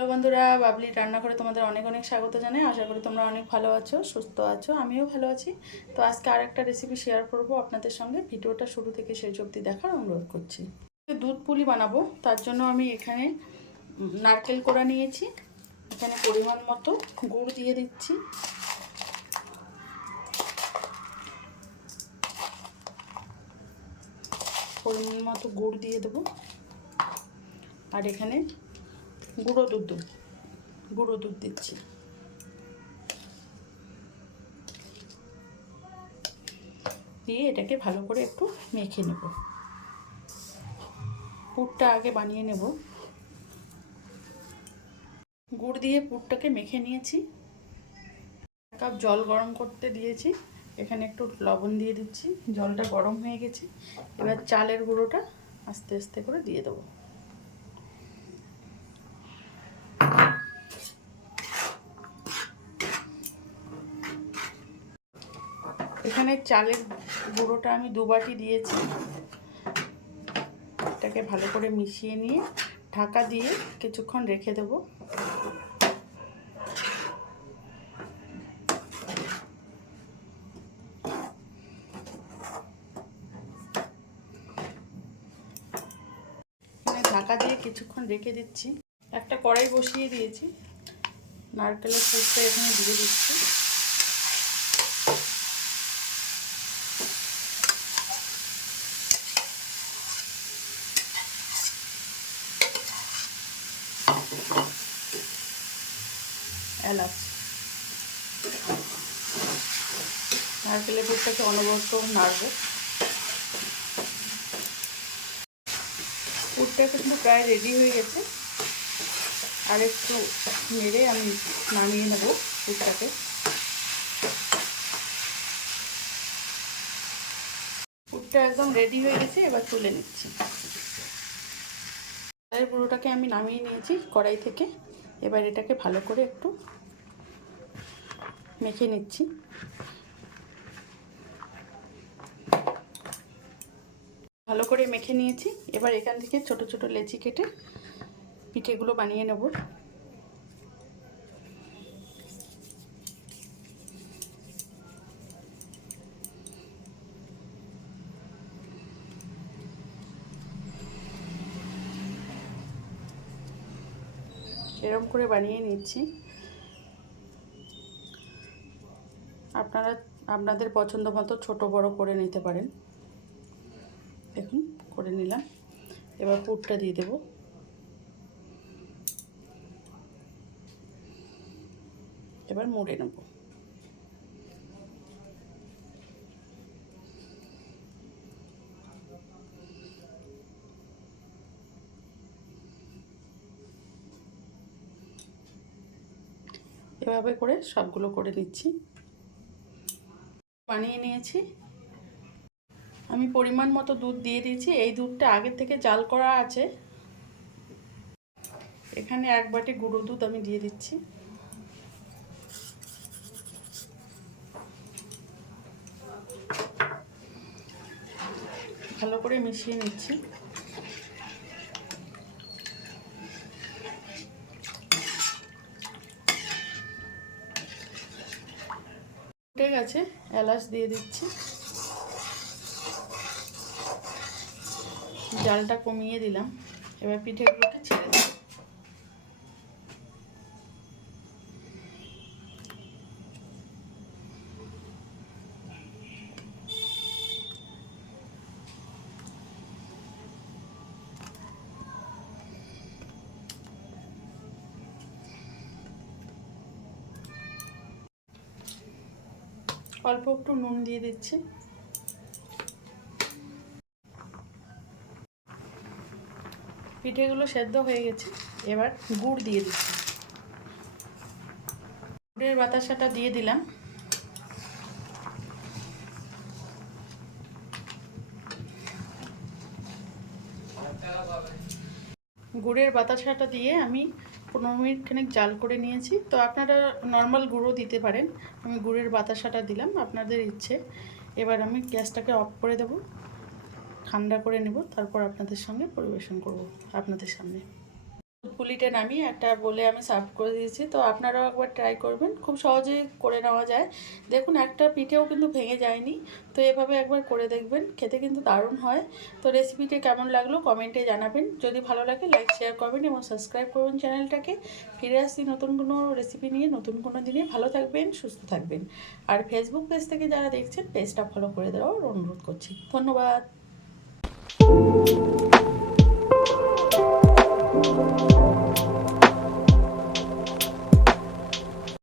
Hello বন্ধুরা, বাবলি রান্নাঘরে তোমাদের অনেক অনেক স্বাগত জানাই। আশা করি তোমরা অনেক ভালো আছো, সুস্থ আছো, আমিও ভালো আছি। তো আজকে আর একটা রেসিপি শেয়ার করব আপনাদের সঙ্গে। ভিডিওটা শুরু থেকে শেষ অবধি দেখার অনুরোধ করছি। দুধ পুলি বানাবো, তার জন্য আমি এখানে নারকেল কোড়া নিয়েছি, এখানে পরিমাণ মতো গুড় দিয়ে দিচ্ছি। পরিমাণ মতো গুড় দিয়ে দেবো। আর এখানে গুঁড়ো দুধ গুঁড়ো দুধ দিচ্ছি। দিয়ে এটাকে ভালো করে একটু মেখে নেব। পুরটা আগে বানিয়ে নেব। গুড় দিয়ে পুরটাকে মেখে নিয়েছি। এক কাপ জল গরম করতে দিয়েছি। এখানে একটু লবণ দিয়ে দিচ্ছি। জলটা গরম হয়ে গেছে। এবার চালের গুঁড়োটা আস্তে আস্তে করে দিয়ে দেবো। এখানে চালের গুঁড়োটা আমি দু বাটি দিয়েছি। এটাকে ভালো করে মিশিয়ে নিয়ে ঢাকা দিয়ে কিছুক্ষণ রেখে দেবো। ঢাকা দিয়ে কিছুক্ষণ রেখে দিচ্ছি। একটা কড়াই বসিয়ে দিয়েছি। নারকেলের পুরটা এখানে দিয়ে দিচ্ছি। এলাচ। নারকেলের পুরটাকে অনবরত নাড়বো। পুরটা কিন্তু প্রায় রেডি হয়ে গেছে। আর একটু নেড়ে আমি নামিয়ে নেব পুরটাকে। পুরটা একদম রেডি হয়ে গেছে, এবার তুলে নিচ্ছি। কড়াই পুরোটাকে আমি নামিয়ে নিয়েছি কড়াই থেকে। এবার এটাকে ভালো করে একটু মেখে নিচ্ছি। ভালো করে মেখে নিয়েছি। এবার এখান থেকে ছোট ছোট লেচি কেটে পিঠেগুলো বানিয়ে নেব। এরকম করে বানিয়ে নিচ্ছি। আপনারা, আপনাদের পছন্দ মতো ছোটো বড়ো করে নিতে পারেন। দেখুন, করে নিলাম। এবার পুরটা দিয়ে দেবো। এবার মুড়ে নেব। এভাবে করে সবগুলো করে নিচ্ছি। বানিয়ে নিয়েছি। আমি পরিমাণ মতো দুধ দিয়ে দিয়েছি। এই দুধটা আগের থেকে জাল করা আছে। এখানে এক বাটি গুঁড়ো দুধ আমি দিয়ে দিচ্ছি। ভালো করে মিশিয়ে নিচ্ছি। উঠে গেছে এলাচ দিয়ে দিচ্ছি। জালটা কমিয়ে দিলাম। এবার পিঠেগুলোকে ছেড়ে অল্প একটু নুন দিয়ে দিচ্ছি। পিঠেগুলো সেদ্ধ হয়ে গেছে, এবার গুড় দিয়ে দিচ্ছি। গুড়ের বাতাসাটা দিয়ে দিলাম। গুড়ের বাতাসাটা দিয়ে আমি পনেরো মিনিট খানিক জাল করে নিয়েছি। তো আপনারা নর্মাল গুঁড়ো দিতে পারেন। আমি গুড়ের বাতাসাটা দিলাম, আপনাদের ইচ্ছে। এবার আমি গ্যাসটাকে অফ করে দেব। ঠান্ডা করে নেব, তারপর আপনাদের সঙ্গে পরিবেশন করব, আপনাদের সামনে। পুলিটে নামিয়ে একটা বলে আমি সার্ভ করে দিয়েছি। তো আপনারাও একবার ট্রাই করবেন। খুব সহজেই করে নেওয়া যায়। দেখুন, একটা পিঠেও কিন্তু ভেঙে যায়নি। তো এভাবে একবার করে দেখবেন। খেতে কিন্তু দারুণ হয়। তো রেসিপিটি কেমন লাগল কমেন্টে জানাবেন। যদি ভালো লাগে লাইক শেয়ার করবেন এবং সাবস্ক্রাইব করবেন চ্যানেলটাকে। ফিরে আসছি নতুন কোনো রেসিপি নিয়ে, নতুন কোনো দিনে। ভালো থাকবেন, সুস্থ থাকবেন। আর ফেসবুক পেজ থেকে যারা দেখছেন পেজটা ফলো করে দেওয়ার অনুরোধ করছি। ধন্যবাদ।